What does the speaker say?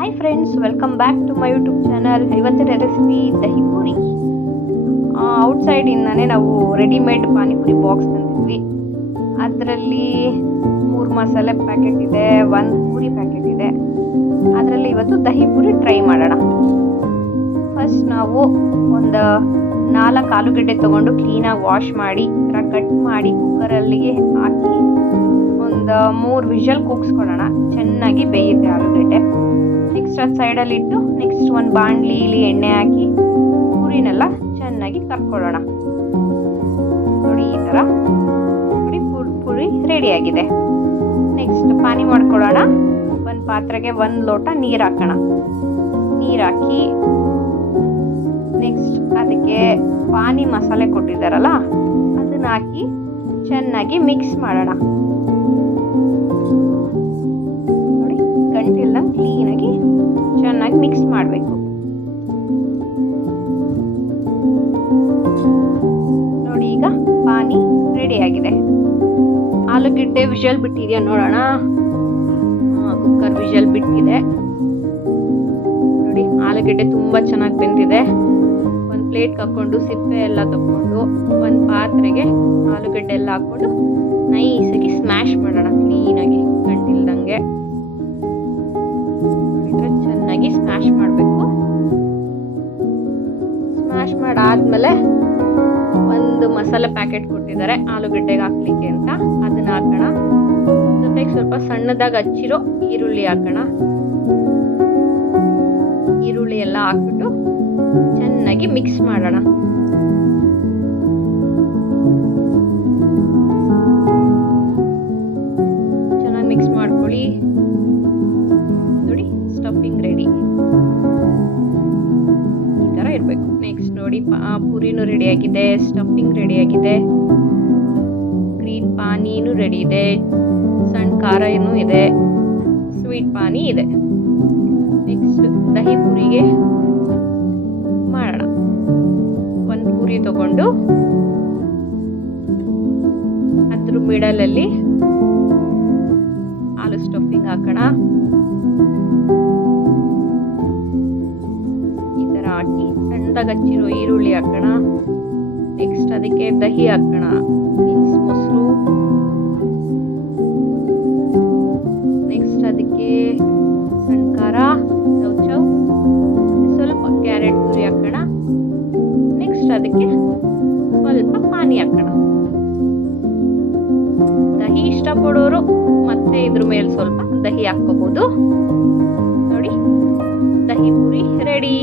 Hi friends welcome back to my YouTube channel ಇವತ್ತಿನ recipe dahi puri ಔಟ್ಸೈಡಿಂದನೇ ನಾವು ರೆಡಿಮೇಡ್ ಪಾನಿಪುರಿ ಬಾಕ್ಸ್ ತಂದಿದ್ವಿ. ಅದರಲ್ಲಿ ಮೂರು ಮಸಾಲೆ ಪ್ಯಾಕೆಟ್ ಇದೆ, ಒಂದು ಪೂರಿ ಪ್ಯಾಕೆಟ್ ಇದೆ. ಅದರಲ್ಲಿ ಇವತ್ತು ದಹಿ ಪೂರಿ ಟ್ರೈ ಮಾಡೋಣ. ಫಸ್ಟ್ ನಾವು ಒಂದು ನಾಲ್ಕು ಆಲೂಗಡ್ಡೆ ತೊಗೊಂಡು ಕ್ಲೀನಾಗಿ ವಾಶ್ ಮಾಡಿ ಥರ ಕಟ್ ಮಾಡಿ ಕುಕ್ಕರಲ್ಲಿಗೆ ಹಾಕಿ ಒಂದು ಮೂರು ವಿಷಲ್ ಕೂಗಿಸ್ಕೊಳ್ಳೋಣ ಚೆನ್ನಾಗಿ ಬೇಯುತ್ತೆ ಆಲೂಗಡ್ಡೆ. ಅದು ಸೈಡಲ್ಲಿ ಇಟ್ಟು ನೆಕ್ಸ್ಟ್ ಒಂದು ಬಾಣಲಿಲಿ ಎಣ್ಣೆ ಹಾಕಿ ಪೂರಿನೆಲ್ಲ ಚೆನ್ನಾಗಿ ಕರ್ಕೊಳ್ಳೋಣ. ನೋಡಿ ಈ ಥರ ಪುರಿ ಪುರಿ ರೆಡಿಯಾಗಿದೆ ನೆಕ್ಸ್ಟ್ ಪಾನಿ ಮಾಡ್ಕೊಳ್ಳೋಣ. ಒಂದು ಪಾತ್ರೆಗೆ ಒಂದು ಲೋಟ ನೀರು ಹಾಕೋಣ. ನೀರು ಹಾಕಿ ನೆಕ್ಸ್ಟ್ ಅದಕ್ಕೆ ಪಾನಿ ಮಸಾಲೆ ಕೊಟ್ಟಿದ್ದಾರಲ್ಲ, ಅದನ್ನ ಹಾಕಿ ಚೆನ್ನಾಗಿ ಮಿಕ್ಸ್ ಮಾಡೋಣ. ಮಾಡಬೇಕು. ನೋಡಿ ಈಗ ಪಾನಿ ರೆಡಿಯಾಗಿದೆ ಆಲೂಗಡ್ಡೆ ವಿಷಲ್ ಬಿಟ್ಟಿದೆಯಾ ನೋಡೋಣ. ಕುಕ್ಕರ್ ವಿಷಲ್ ಬಿಟ್ಟಿದೆ. ನೋಡಿ, ಆಲೂಗಡ್ಡೆ ತುಂಬ ಚೆನ್ನಾಗಿ ಬೆಂದಿದೆ. ಒಂದು ಪ್ಲೇಟ್ ಹಾಕ್ಕೊಂಡು ಸಿಪ್ಪೆ ಎಲ್ಲ ತಗೊಂಡು ಒಂದು ಪಾತ್ರೆಗೆ ಆಲೂಗಡ್ಡೆ ಎಲ್ಲ ಹಾಕ್ಕೊಂಡು ನೈಸಾಗಿ ಸ್ಮ್ಯಾಶ್ ಮಾಡೋಣ ಕ್ಲೀನಾಗಿ ಸ್ಮ್ಯಾಶ್ ಮಾಡಬೇಕು. ಸ್ಮ್ಯಾಶ್ ಮಾಡಾದ್ಮೇಲೆ ಒಂದು ಮಸಾಲೆ ಪ್ಯಾಕೆಟ್ ಕೊಟ್ಟಿದ್ದಾರೆ ಆಲೂಗಡ್ಡೆಗೆ ಹಾಕ್ಲಿಕ್ಕೆ ಅಂತ. ಅದನ್ನ ಹಾಕೋಣ. ಜೊತೆಗೆ ಸ್ವಲ್ಪ ಸಣ್ಣದಾಗಿ ಹಚ್ಚಿರೋ ಈರುಳ್ಳಿ ಹಾಕೋಣ. ಈರುಳ್ಳಿ ಎಲ್ಲ ಹಾಕ್ಬಿಟ್ಟು ಚೆನ್ನಾಗಿ ಮಿಕ್ಸ್ ಮಾಡೋಣ. ಚೆನ್ನಾಗಿ ಮಿಕ್ಸ್ ಮಾಡ್ಕೊಳ್ಳಿ. ಇರಬೇಕು. ನೆಕ್ಸ್ಟ್ ನೋಡಿ ಪೂರಿನೂ ರೆಡಿಯಾಗಿದೆ ಸ್ಟಫಿಂಗ್ ರೆಡಿಯಾಗಿದೆ ಗ್ರೀನ್ ಪಾನಿನೂ ರೆಡಿ ಇದೆ. ಸಣ್ಣ ಖಾರ ಏನೂ ಇದೆ. ಸ್ವೀಟ್ ಪಾನಿ ಇದೆ. ನೆಕ್ಸ್ಟ್ ದಹಿ ಪೂರಿಗೆ ಮಾಡೋಣ. ಒಂದು ಪೂರಿ ತಗೊಂಡು ಅದ್ರ ಮಿಡಲಲ್ಲಿ ಆಲೂ ಸ್ಟಫಿಂಗ್ ಹಾಕೋಣ. ಸಣ್ಣದಾಗಿ ಹಚ್ಚಿರೋ ಈರುಳ್ಳಿ ಹಾಕೋಣ. ನೆಕ್ಸ್ಟ್ ಅದಕ್ಕೆ ದಹಿ ಹಾಕೋಣ. ಮೀನ್ಸ್ ಮೊಸರು. ನೆಕ್ಸ್ಟ್ ಅದಕ್ಕೆ ಸಣ್ಣ ಖಾರ ಚೌ. ಸ್ವಲ್ಪ ಕ್ಯಾರೆಟ್ ತುರಿ ಹಾಕೋಣ. ನೆಕ್ಸ್ಟ್ ಅದಕ್ಕೆ ಸ್ವಲ್ಪ ಪಾನಿ ಹಾಕೋಣ. ದಹಿ ಇಷ್ಟಪಡೋರು ಮತ್ತೆ ಇದ್ರ ಮೇಲೆ ಸ್ವಲ್ಪ ದಹಿ ಹಾಕೋಬಹುದು ನೋಡಿ, ದಹಿ ಪುರಿ ರೆಡಿ